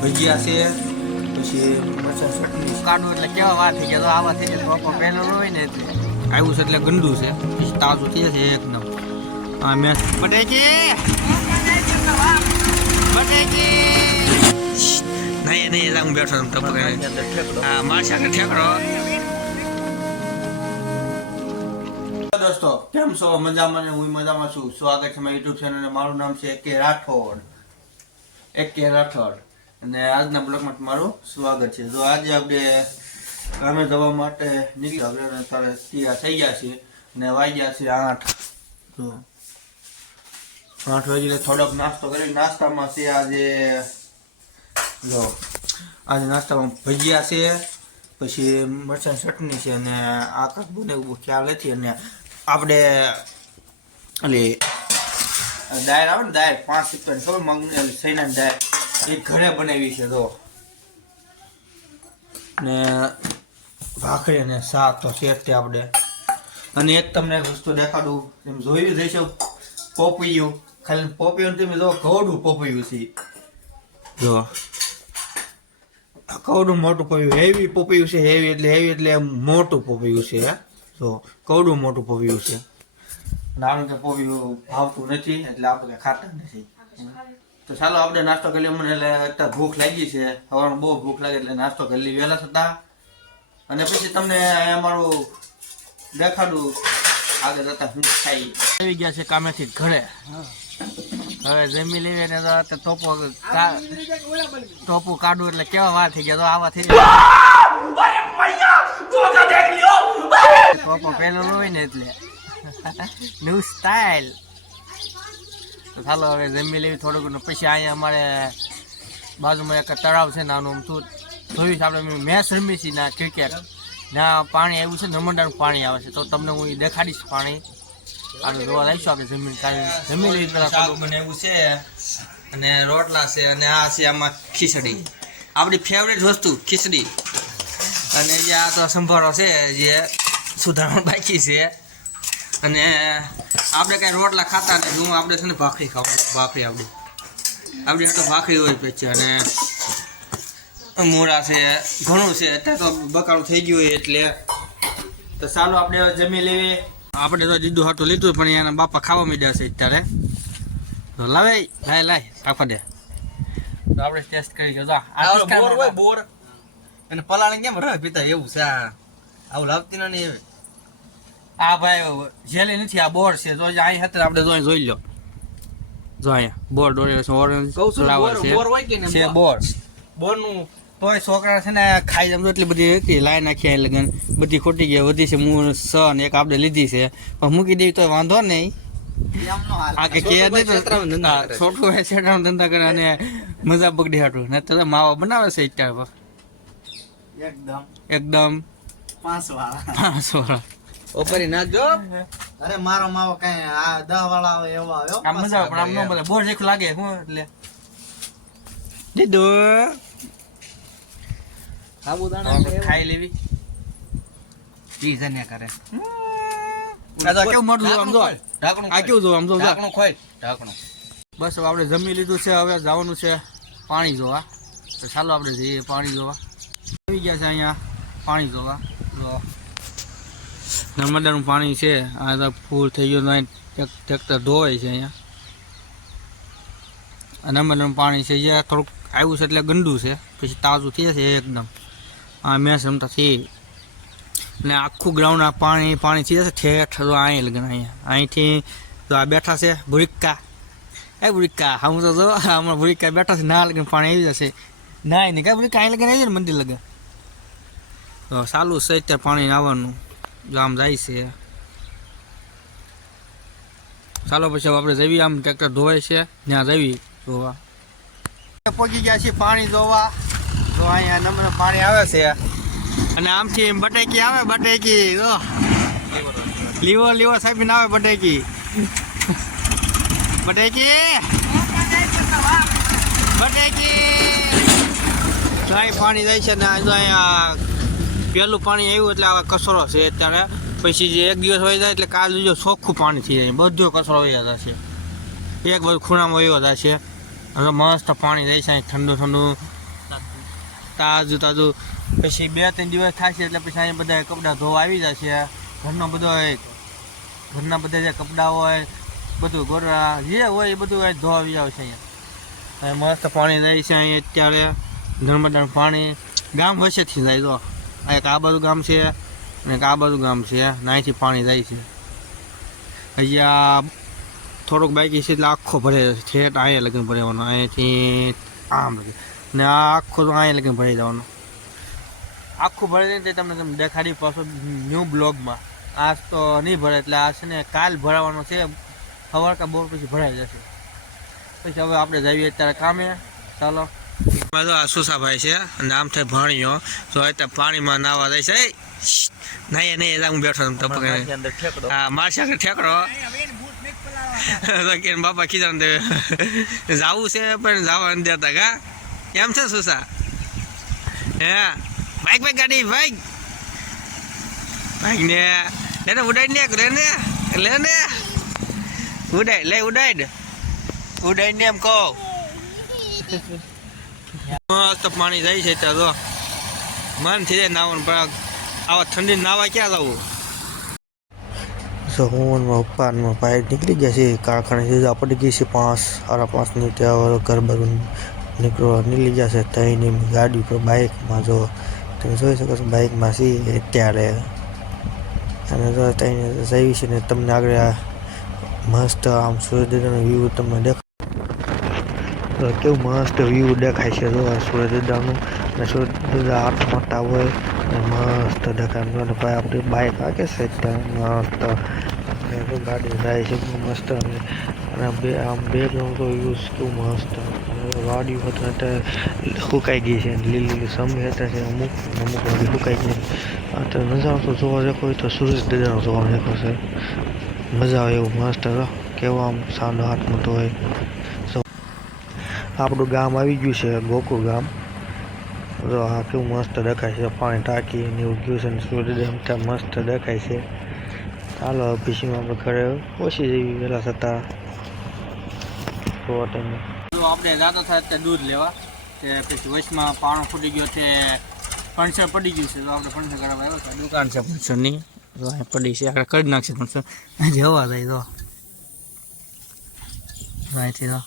ભજીયા છે પછી મરચાં ચટણી કાઢું એટલે કેવા વાર થઈ ગયા? આવા થઈ ગયા તો પહેલો હોય ને એટલે. આવ્યું છે એટલે ગંદુ છે. તાજું થઈ જશે એકદમ હા મેં બટેકી બટેકી નહીં નહીં હું બેઠો ટપક હા મારી કે ઠેકડો. દોસ્તો કેમ છો? મજામાં ને હું મજામાં છું. સ્વાગત છે મારા યુટ્યુબ ચેનલ અને મારું નામ છે કે રાઠોડ. એક કે રાઠોડ. અને આજના બ્લોકમાં તમારું સ્વાગત છે. તો આજે આપણે ગામે જવા માટે નીકળ્યા આપણે તારે તૈયાર થઈ ગયા છીએ અને વાગ્યા છે આઠ. તો આઠ વાગીને થોડોક નાસ્તો કરી નાસ્તામાં છે આજે જો, આજે નાસ્તામાં ભજીયા છે, પછી મરચાં ચટણી છે અને આ કાંક બને એવું ખ્યાલ નથી અને આપણે એટલે દાયર આવે ને દાયર પાંચ સિત્તેર ખબર મગ સૈના દાળ? એ ઘરે બનાવી છે તો ને ભાખરી અને શાક તો છે જ તે આપણે. અને એક તમને વસ્તુ દેખાડું, એમ જોયું જ હશે, પોપૈયું. ખાલી પોપૈયું તમે જો કવડું પોપૈયું છે. જો. કવડું મોટું પોપૈયું હેવી પોપૈયું છે હેવી એટલે હેવી એટલે મોટું પોપૈયું છે. જો, કવડું મોટું પોપૈયું છે. નાનું કે પોપૈયું ભાવતું નથી, એટલે આપણે ખાતા નથી. તો ચાલો આપણે નાસ્તો કરી લઈએ. મને એટલે અત્યારે ભૂખ લાગી છે. સવારમાં બહુ ભૂખ લાગે એટલે નાસ્તો કરી લઈએ. વહેલા થતા. અને પછી તમને અમારું દેખાડું. આગળ જતા હું ખાઈ. આવી ગયા છે કામેથી ઘરે. હવે જમી લેવી ને તો ટોપો ટોપું કાઢું એટલે કેવા વાર થઈ ગયા. તો આવા થઈ જાય ટોપો પહેલો હોય ને એટલે. ન્યુ સ્ટાઇલ તો ચાલો હવે જમી લેવી થોડુંક ને પછી અહીંયા અમારે બાજુમાં એક તળાવ છે નાનું અમથું જોયું આપણે મેચ રમી છીએ ના ક્રિકેટ. ના, પાણી આવ્યું છે નમંડાનું પાણી આવે છે. તો તમને હું દેખાડીશ પાણી. આપણે જોવા લાવીશું આપણે જમીન કાઢી જમી લેવી પેલા શાક બનાવ્યું છે અને રોટલા છે અને આ છે આમાં ખીચડી. આપણી ફેવરેટ વસ્તુ, ખીચડી. અને જે આ તો સંભારો છે, જે સુધારણ બાકી છે. અને આપણે કાંઈ રોટલા ખાતા નથી હું આપણે છે ને ભાખરી ખાવું ભાખરી આપણી આપણી તો ભાખરી હોય પછી અને મૂળા છે ઘણું છે. અત્યારે તો બકાળું થઈ ગયું હોય એટલે. તો ચાલો આપણે જમી લેવી. આપણે તો દીધું હાટું લીધું પણ એના બાપા ખાવા માંડ્યા છે અત્યારે. તો લાવે લાય લાય આપવા દે. તો આપણે ટેસ્ટ કરી જો આ બોર હોય બોર. અને પલાળી કેમ રહ પીતા એવું છે આવું લાવતી નહીં એવી. આ ભાઈ જેલી નથી આ બોર છે. જો અહીં હતા આપણે જોઈ જોઈ લો જો અહીંયા બોર દોરેલો છે ઓરેન્જ ફ્લાવર છે. બોર હોય કે ને છે બોર. બોરનું તોય છોકરા છે ને ખાઈ જમતો એટલી બધી હતી લાઈ નાખી એટલે લગન. બધી ખોટી ગઈ વધી છે હું સ ને એક આપણે લીધી છે. પણ મૂકી દેવી તો વાંધો નહીં. આ કે કે ધંધા હા, છોટું હોય છેતરામાં ધંધા કરે અને મજા બગડી હાટું. ને તો માવા બનાવે છે અત્યારે. એકદમ. એકદમ. પાંચ વાળા પાંચ વાળા ઓપરી નાખજો અરે મારો માવો કઈ આ દહ વાળા આવે એવો આવ્યો આમ મજા પણ આમ ન બોલે. બોર જેખું લાગે હું એટલે. દીધું. સાબુદાણા ખાઈ લેવી. પી જને કરે. આ કેવું મોટું આમ જો. ઢાંકણું આ કેવું જો આમ જો. ઢાંકણું ખોલ. ઢાંકણું. બસ હવે આપણે જમી લીધું છે હવે જવાનું છે પાણી જોવા. તો ચાલો આપણે જઈએ પાણી જોવા. આવી ગયા છે અહીંયા પાણી જોવા. નર્મદાનું પાણી છે. આ તો ફૂલ થઈ ગયું અહીં ટેક- ટ્રેક્ટર ધોવાય છે અહીંયા. આ નર્મદાનું પાણી છે જે થોડુંક આવ્યું છે એટલે ગંદુ છે. પછી તાજું થઈ જશે એકદમ. આ મેચ રમતા થઈ ને આખું ગ્રાઉન્ડ આ પાણી પાણી થઈ જશે ઠેઠ તો અહીં લગન અહીંયા. અહીંથી તો આ બેઠા છે ભૂરિક્કા એ ભૂરિક્કા હું તો જો હમણાં ભૂરિક્કા બેઠા છે, ના લગન પાણી આવી જશે. ના નહીં. કાંઈ ભૂરિક્કા અહીં લગન આવી જાય ને મંદિર લગન? તો ચાલુ છે અત્યારે પાણી આવવાનું જો આમ જાય છે. ચાલો પછી આપણે જઈએ આમ ટ્રેક્ટર ધોવાય છે. ત્યાં જઈએ ધોવા પહોંચી ગયા છીએ પાણી ધોવા તો અહીંયા નમન પાણી આવે છે. અને આમથી બટેકી આવે બટેકી જો. લીવો લીવર સાહેબ આવે બટેકી. બટેકી. બટેકી. પાણી જાય છે ને અહીંયા પહેલું પાણી આવ્યું એટલે આ કચરો છે અત્યારે. પછી જે એક દિવસ વહી જાય એટલે કાલ બીજો ચોખ્ખું પાણી થઈ જાય. બધો કચરો વહી છે. એક બધું ખૂણામાં વહી છે. હવે મસ્ત પાણી જાય છે ઠંડુ ઠંડુ. તાજું તાજું. પછી બે ત્રણ દિવસ થાય છે એટલે પછી અહીંયા બધા કપડાં ધોવા આવી જાય છે. ઘરનો બધો ઘરના બધા જે કપડાં હોય, બધું ગોરા જે હોય એ બધું ધોવા આવી છે અહીંયા. અહીં મસ્ત પાણી જાય છે અહીં અત્યારે. નર્મદાનું પાણી. ગામ વચ્ચેથી જાય તો. આ એક આ બાજુ ગામ છે અને એક આ બાજુ ગામ છે. નાહીથી પાણી જાય છે. અહીંયા થોડુંક બાકી છે એટલે આખો ભરે છે અહીંયા લગન ભરાવાનો અહીંયાથી આમ લગી ને આ આખો તો અહીંયા લગન ભરાઈ જવાનો. આખું જાય ને તે તમને તમને દેખાડી પાછો ન્યૂ બ્લોગમાં. આજ તો નહીં ભરાય એટલે આ છે ને કાલ ભરાવાનો છે. સવાર કા બોર પછી ભરાઈ જશે. પછી હવે આપણે જઈએ અત્યારે કામે. ચાલો. જો આ સુસાભાઈ છે. અને આમ થાય ભાણીઓ તો અત્યારે પાણીમાં નાવા જાય છે. નહીં નહીં એટલે હું બેઠો તો હા મારશે ઠેકડો. કે બાપા કીધા ને જવું છે પણ જવા નથી દેતા કા? એમ છે સુસા? હે? બાઈક બાઈક ગાડી બાઈક બાઈક ને લેને ઉડાઈ ને લે ને લે ને. ઉડાઈ લે ઉડાઈ ઉડાઈ ને એમ કહો. મસ્ત પાણી જાય છે ત્યાં તો. મન થઈ જાય નાવાનું, પણ આવા ઠંડી નાવા ક્યાં જવું? સહુવનમાં ઉપકારમાં બહાર નીકળી ગયા છે કારખાને પડી ગઈ છે પાંચ, સાડા પાંચની ત્યાં ઘર બાજુ નીકળવા નીકળી ગયા છે. ત્રણની ગાડી પર બાઇકમાં જો તમે જોઈ શકો છો બાઇકમાં છીએ અત્યારે અને જો ત્રણે જઈ છે ને તમને આગળ મસ્ત આમ સૂર્યદાદાનો વ્યૂ તમને દેખાય. તો કેવું મસ્ત વ્યૂ દેખાય છે જો આ સૂર્યદાદાનું અને સૂર્યદાદા હોય અને મસ્ત દેખાય. અને ભાઈ આપણી બાઇક આગે છે ત્યાં મસ્ત. અને ગાડી જાય છે મસ્ત. અને અને બે, આમ બેકગ્રાઉન્ડ તો યુઝ કેવું મસ્ત. વાડીઓ હતા અત્યારે સુકાઈ ગઈ છે લીલી લીલી સમય હતા છે, અમુક અમુક વાડી સુકાઈ ગઈ અત્યારે નજારો તો જોવા દેખો હોય તો સૂર્યદાદાનો જોવા દેખો છે. મજા આવે એવું મસ્ત કેવો આમ સાંડો હાથ મોટો હોય. આપણું ગામ આવી ગયું છે, ગોકુળ ગામ. જો આ કેવું મસ્ત દેખાય છે, પાણી ટાંકી ને એવું ગયું છે ને ત્યાં મસ્ત દેખાય છે. ચાલો હવે આપણે ઘરે ઓછી જેવી વહેલા થતા આપણે જાતો થાય ત્યારે દૂધ લેવા, તે પછી વચમાં પાણો ફૂટી ગયો છે, ફણસર પડી ગયું છે. તો આપણે ફણસર કરવા આવ્યો છે દુકાન છે પંચરની તો અહીં પડી છે આપણે કરી નાખશે પંચર જવા જાય તો અહીંથી તો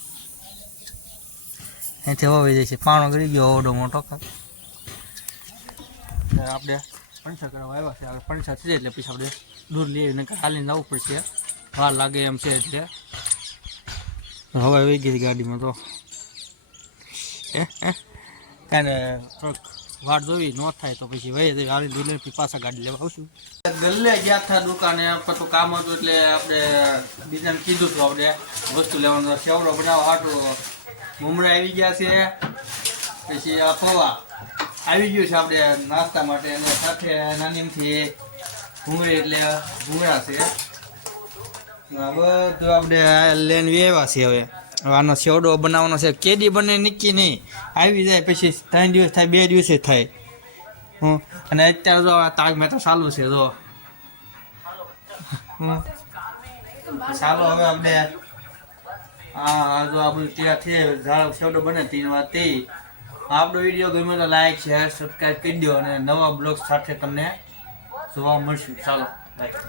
અહીંથી હવા જાય છે. પાણો કરી ગયો ઓડો મોટો આપડે આપણે આવ્યા છે. આપણે પંચર થઈ જાય એટલે પછી આપણે દૂધ લઈએ ને હાલીને જવું પડશે. વાર લાગે એમ છે એટલે. હવે વહી ગઈ ગાડીમાં તો. હે હે. કાંઈ થોડોક વાટ જોવી ન થાય તો પછી વહી જઈ ગાડી દૂધ લઈને પાછા ગાડી લેવા આવશું. ગલ્લે ગયા હતા દુકાને તો કામ હતું એટલે આપણે બીજાને કીધું હતું આપણે વસ્તુ લેવાનું. સેવડો બનાવવા હાટું મમરા આવી ગયા છે. પછી આ પૌવા આવી ગયું છે આપણે નાસ્તા માટે અને સાથે નાનીમથી ભૂંગળી એટલે ભૂંગળા છે. બધું આપણે લઈને વેવા છે હવે. આનો સેવડો બનાવવાનો છે. કેદી બને નિક્કી નહીં. આવી જાય પછી ત્રણ દિવસ થાય, બે દિવસે થાય. હું અને અત્યારે આ તાગ મહેતા ચાલુ છે, જો. ચાલો, હવે આપણે હા જો આપણું થઈ ઝાડ સેવડો બને તીન વાત. તે આપણો વીડિયો ગમે તો લાઈક શેર સબસ્ક્રાઈબ કરી દો અને નવા બ્લોગ સાથે તમને જોવા મળશું. ચાલો બાય